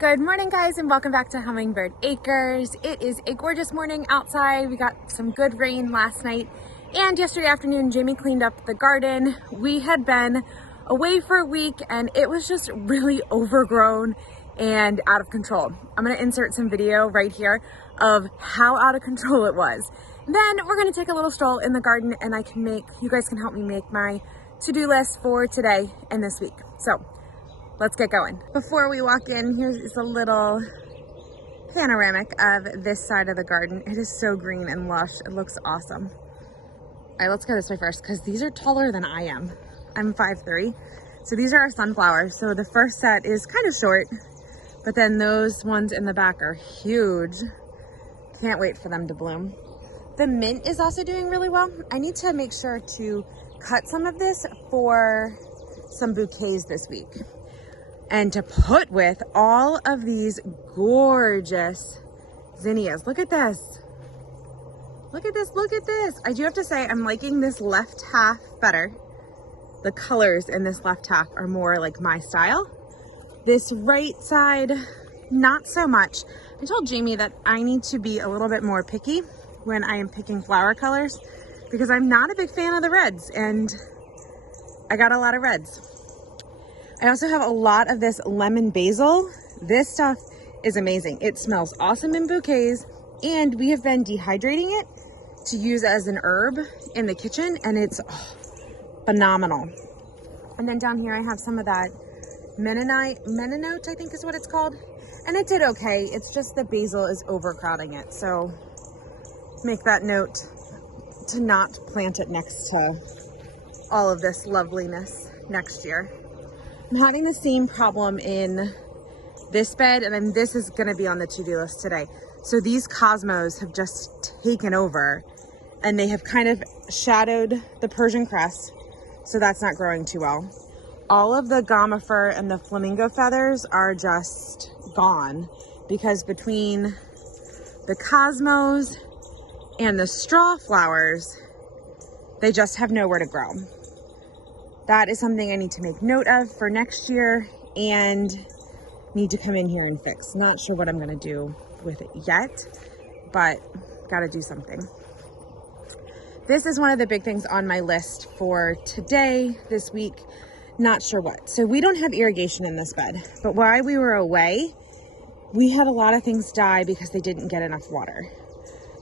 Good morning, guys, and welcome back to Hummingbird Acres. It is a gorgeous morning outside. We got some good rain last night, and yesterday afternoon Jamie cleaned up the garden. We had been away for a week and it was just really overgrown and out of control. I'm going to insert some video right here of how out of control it was. Then we're going to take a little stroll in the garden and you guys can help me make my to-do list for today and this week. So let's get going. Before we walk in, here's a little panoramic of this side of the garden. It is so green and lush. It looks awesome. All right, let's go this way first because these are taller than I am. I'm 5'3". So these are our sunflowers. So the first set is kind of short, but then those ones in the back are huge. Can't wait for them to bloom. The mint is also doing really well. I need to make sure to cut some of this for some bouquets this week, and to put with all of these gorgeous zinnias. Look at this. Look at this, look at this. I do have to say I'm liking this left half better. The colors in this left half are more like my style. This right side, not so much. I told Jamie that I need to be a little bit more picky when I am picking flower colors because I'm not a big fan of the reds, and I got a lot of reds. I also have a lot of this lemon basil. This stuff is amazing. It smells awesome in bouquets, and we have been dehydrating it to use as an herb in the kitchen, and it's phenomenal. And then down here I have some of that Mennonite, I think is what it's called. And it did okay. It's just the basil is overcrowding it. So make that note to not plant it next to all of this loveliness next year. I'm having the same problem in this bed, and then this is gonna be on the to-do list today. So these cosmos have just taken over, and they have kind of shadowed the Persian cress, so that's not growing too well. All of the gommifer and the flamingo feathers are just gone because between the cosmos and the straw flowers, they just have nowhere to grow. That is something I need to make note of for next year and need to come in here and fix. Not sure what I'm gonna do with it yet, but gotta do something. This is one of the big things on my list for today, this week, not sure what. So we don't have irrigation in this bed, but while we were away, we had a lot of things die because they didn't get enough water.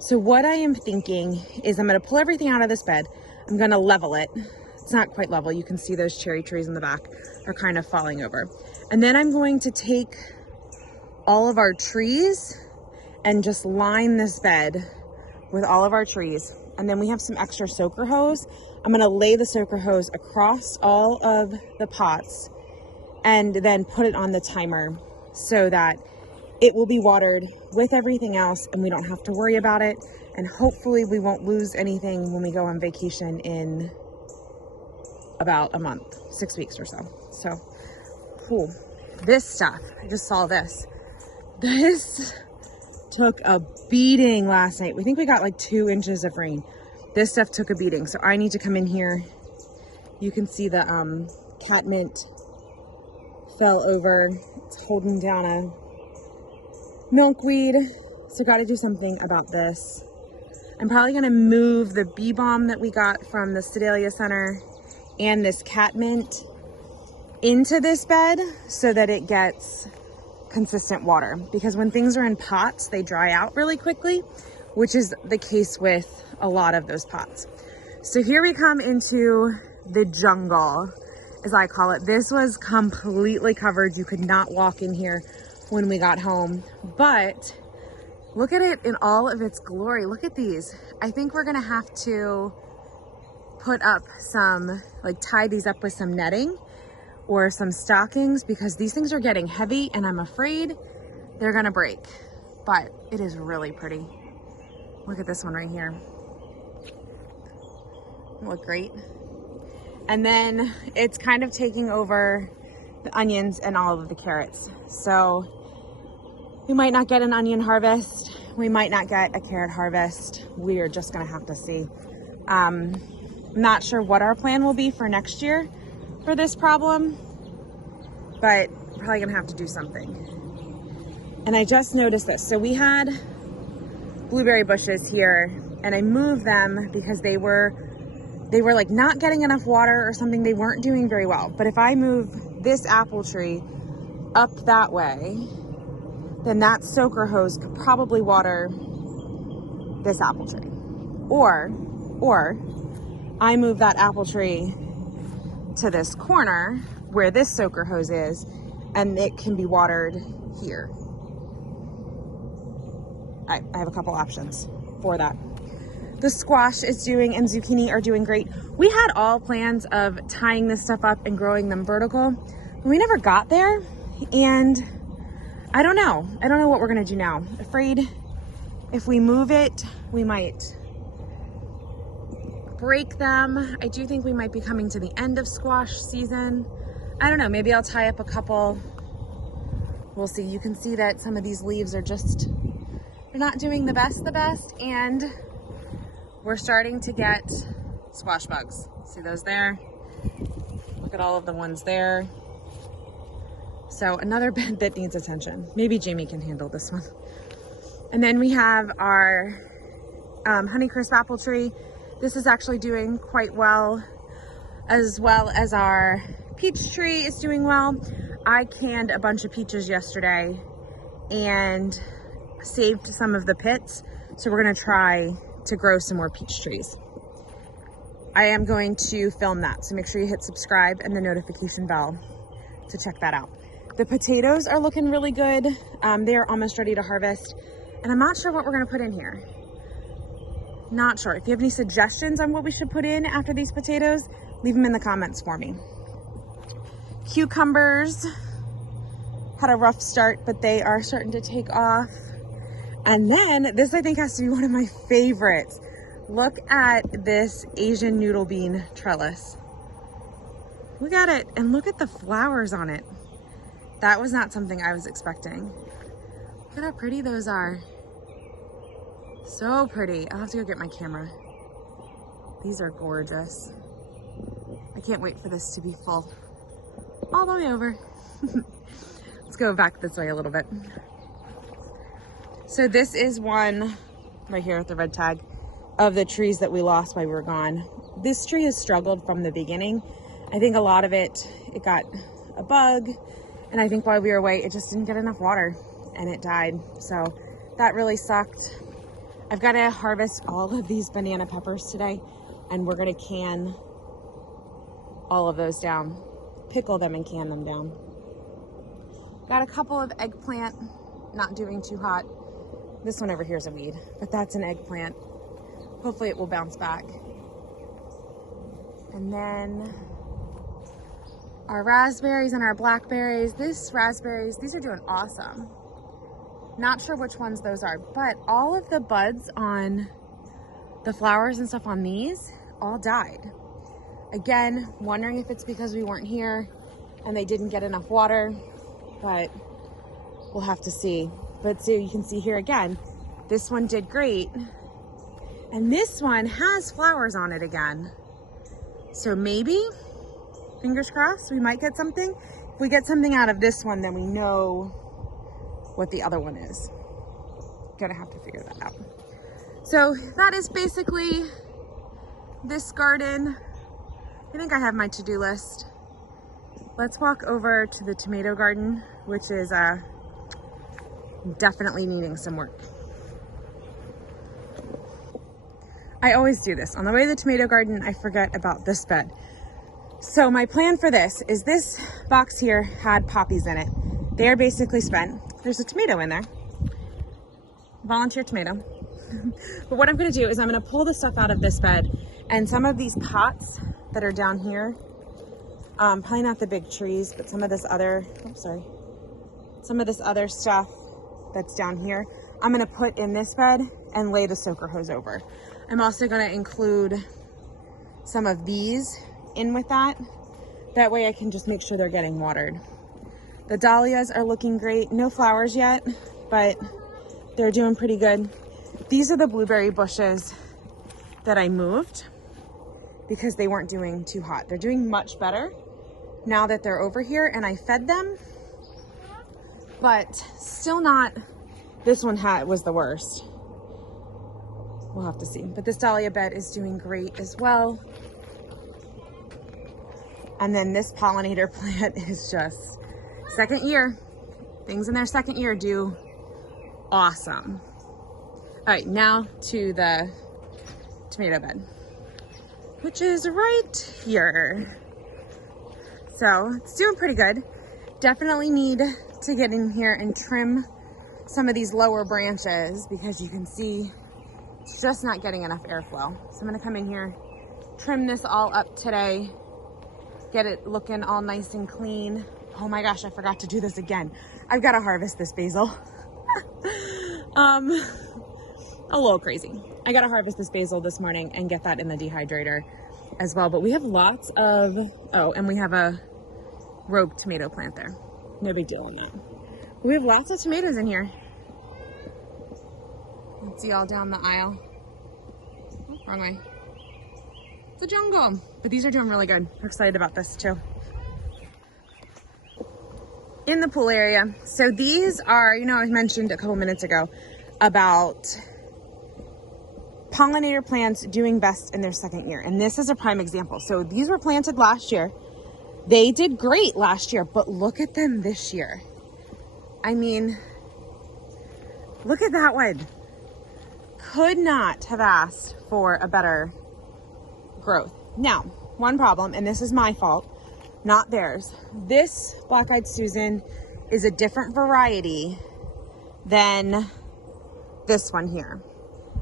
So what I am thinking is I'm gonna pull everything out of this bed, I'm gonna level it. It's not quite level. You can see those cherry trees in the back are kind of falling over. And then I'm going to take all of our trees and just line this bed with all of our trees. And then we have some extra soaker hose. I'm gonna lay the soaker hose across all of the pots and then put it on the timer so that it will be watered with everything else and we don't have to worry about it. And hopefully we won't lose anything when we go on vacation in about a month, 6 weeks or so. So, cool. This stuff, I just saw this. This took a beating last night. We think we got like 2 inches of rain. This stuff took a beating. So I need to come in here. You can see the catmint fell over. It's holding down a milkweed. So got to do something about this. I'm probably gonna move the bee balm that we got from the Sedalia Center and this catmint into this bed so that it gets consistent water, because when things are in pots they dry out really quickly, which is the case with a lot of those pots. So here we come into the jungle, as I call it. This was completely covered. You could not walk in here when we got home, but look at it in all of its glory. Look at these. I think we're gonna have to put up some, like tie these up with some netting or some stockings because these things are getting heavy and I'm afraid they're gonna break, but it is really pretty. Look at this one right here. Look great. And then it's kind of taking over the onions and all of the carrots. So we might not get an onion harvest. We might not get a carrot harvest. We are just gonna have to see. Not sure what our plan will be for next year for this problem, but probably gonna have to do something. And I just noticed this. So we had blueberry bushes here and I moved them because they were like not getting enough water or something. They weren't doing very well. But if I move this apple tree up that way, then that soaker hose could probably water this apple tree. Or I move that apple tree to this corner where this soaker hose is, and it can be watered here. I have a couple options for that. The squash is doing and zucchini are doing great. We had all plans of tying this stuff up and growing them vertical, but we never got there. And I don't know what we're gonna do now. Afraid if we move it, we might break them. I do think we might be coming to the end of squash season. I don't know, maybe I'll tie up a couple. We'll see. You can see that some of these leaves are just, they're not doing the best, and we're starting to get squash bugs. See those there? Look at all of the ones there. So another bed that needs attention. Maybe Jamie can handle this one. And then we have our Honeycrisp apple tree. This is actually doing quite well as our peach tree is doing well. I canned a bunch of peaches yesterday and saved some of the pits. So we're gonna try to grow some more peach trees. I am going to film that. So make sure you hit subscribe and the notification bell to check that out. The potatoes are looking really good. They are almost ready to harvest. And I'm not sure what we're gonna put in here. Not sure. If you have any suggestions on what we should put in after these potatoes, leave them in the comments for me. Cucumbers had a rough start, but they are starting to take off. And then this, I think, has to be one of my favorites. Look at this Asian noodle bean trellis. Look at it, and look at the flowers on it. That was not something I was expecting. Look at how pretty those are. So pretty. I'll have to go get my camera. These are gorgeous. I can't wait for this to be full all the way over. Let's go back this way a little bit. So this is one right here with the red tag of the trees that we lost while we were gone. This tree has struggled from the beginning. I think a lot of it got a bug, and I think while we were away, it just didn't get enough water and it died. So that really sucked. I've got to harvest all of these banana peppers today, and we're gonna can all of those down, pickle them and can them down. Got a couple of eggplant, not doing too hot. This one over here is a weed, but that's an eggplant. Hopefully it will bounce back. And then our raspberries and our blackberries. These are doing awesome. Not sure which ones those are, but all of the buds on the flowers and stuff on these all died. Again, wondering if it's because we weren't here and they didn't get enough water, but we'll have to see. But so you can see here again, this one did great. And this one has flowers on it again. So maybe, fingers crossed, we might get something. If we get something out of this one, then we know what the other one is. Gonna have to figure that out. So that is basically this garden. I think I have my to-do list. Let's walk over to the tomato garden, which is definitely needing some work. I always do this. On the way to the tomato garden, I forget about this bed. So my plan for this is this box here had poppies in it. They are basically spent. There's a tomato in there. Volunteer tomato. But what I'm gonna do is I'm gonna pull the stuff out of this bed, and some of these pots that are down here, probably not the big trees, but some of this other, some of this other stuff that's down here, I'm gonna put in this bed and lay the soaker hose over. I'm also gonna include some of these in with that. That way I can just make sure they're getting watered. The dahlias are looking great. No flowers yet, but they're doing pretty good. These are the blueberry bushes that I moved because they weren't doing too hot. They're doing much better now that they're over here, and I fed them. but still not, this one was the worst. We'll have to see. But this dahlia bed is doing great as well. And then this pollinator plant is just second year. Things in their second year do awesome. All right, now to the tomato bed, which is right here. So it's doing pretty good. Definitely need to get in here and trim some of these lower branches because you can see it's just not getting enough airflow. So I'm gonna come in here, trim this all up today, get it looking all nice and clean. Oh my gosh, I forgot to do this again. I've got to harvest this basil. A little crazy. I got to harvest this basil this morning and get that in the dehydrator as well. But we have lots of, oh, and we have a rogue tomato plant there. No big deal on that. We have lots of tomatoes in here. Let's see all down the aisle. Oh, wrong way. It's a jungle, but these are doing really good. I'm excited about this too. In the pool area. So these are, you know, I mentioned a couple minutes ago about pollinator plants doing best in their second year. And this is a prime example. So these were planted last year. They did great last year, but look at them this year. I mean, look at that one. Could not have asked for a better growth. Now, one problem, and this is my fault, not theirs. This black-eyed Susan is a different variety than this one here.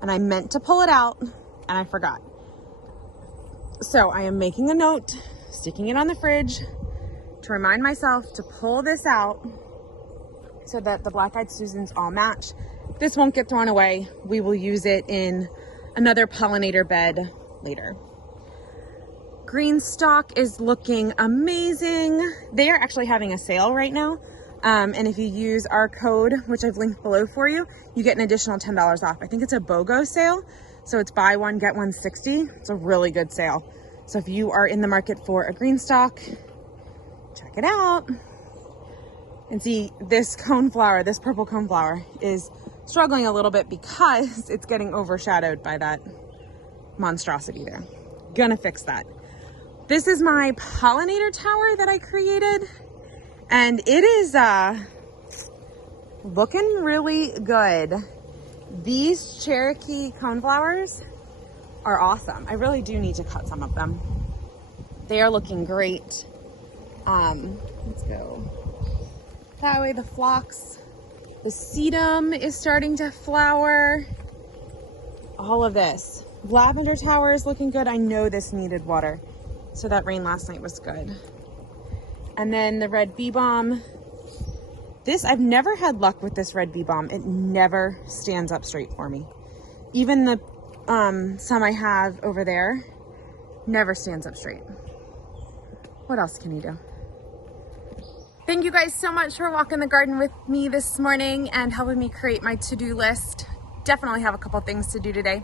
And I meant to pull it out and I forgot. So I am making a note, sticking it on the fridge to remind myself to pull this out so that the black-eyed Susans all match. This won't get thrown away. We will use it in another pollinator bed later. Green stalk is looking amazing. They are actually having a sale right now. And if you use our code, which I've linked below for you, you get an additional $10 off. I think it's a BOGO sale. So it's buy one, get one 60. It's a really good sale. So if you are in the market for a green stalk, check it out. And see, this coneflower, this purple coneflower is struggling a little bit because it's getting overshadowed by that monstrosity there. Gonna fix that. This is my pollinator tower that I created, and it is looking really good. These Cherokee coneflowers are awesome. I really do need to cut some of them. They are looking great. Let's go that way. The phlox, the sedum is starting to flower. All of this. Lavender tower is looking good. I know this needed water. So that rain last night was good. And then the red bee balm. This, I've never had luck with this red bee balm. It never stands up straight for me. Even the some I have over there never stands up straight. What else can you do? Thank you guys so much for walking the garden with me this morning and helping me create my to-do list. Definitely have a couple things to do today.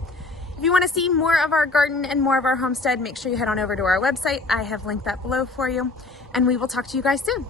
If you want to see more of our garden and more of our homestead, make sure you head on over to our website. I have linked that below for you, and we will talk to you guys soon.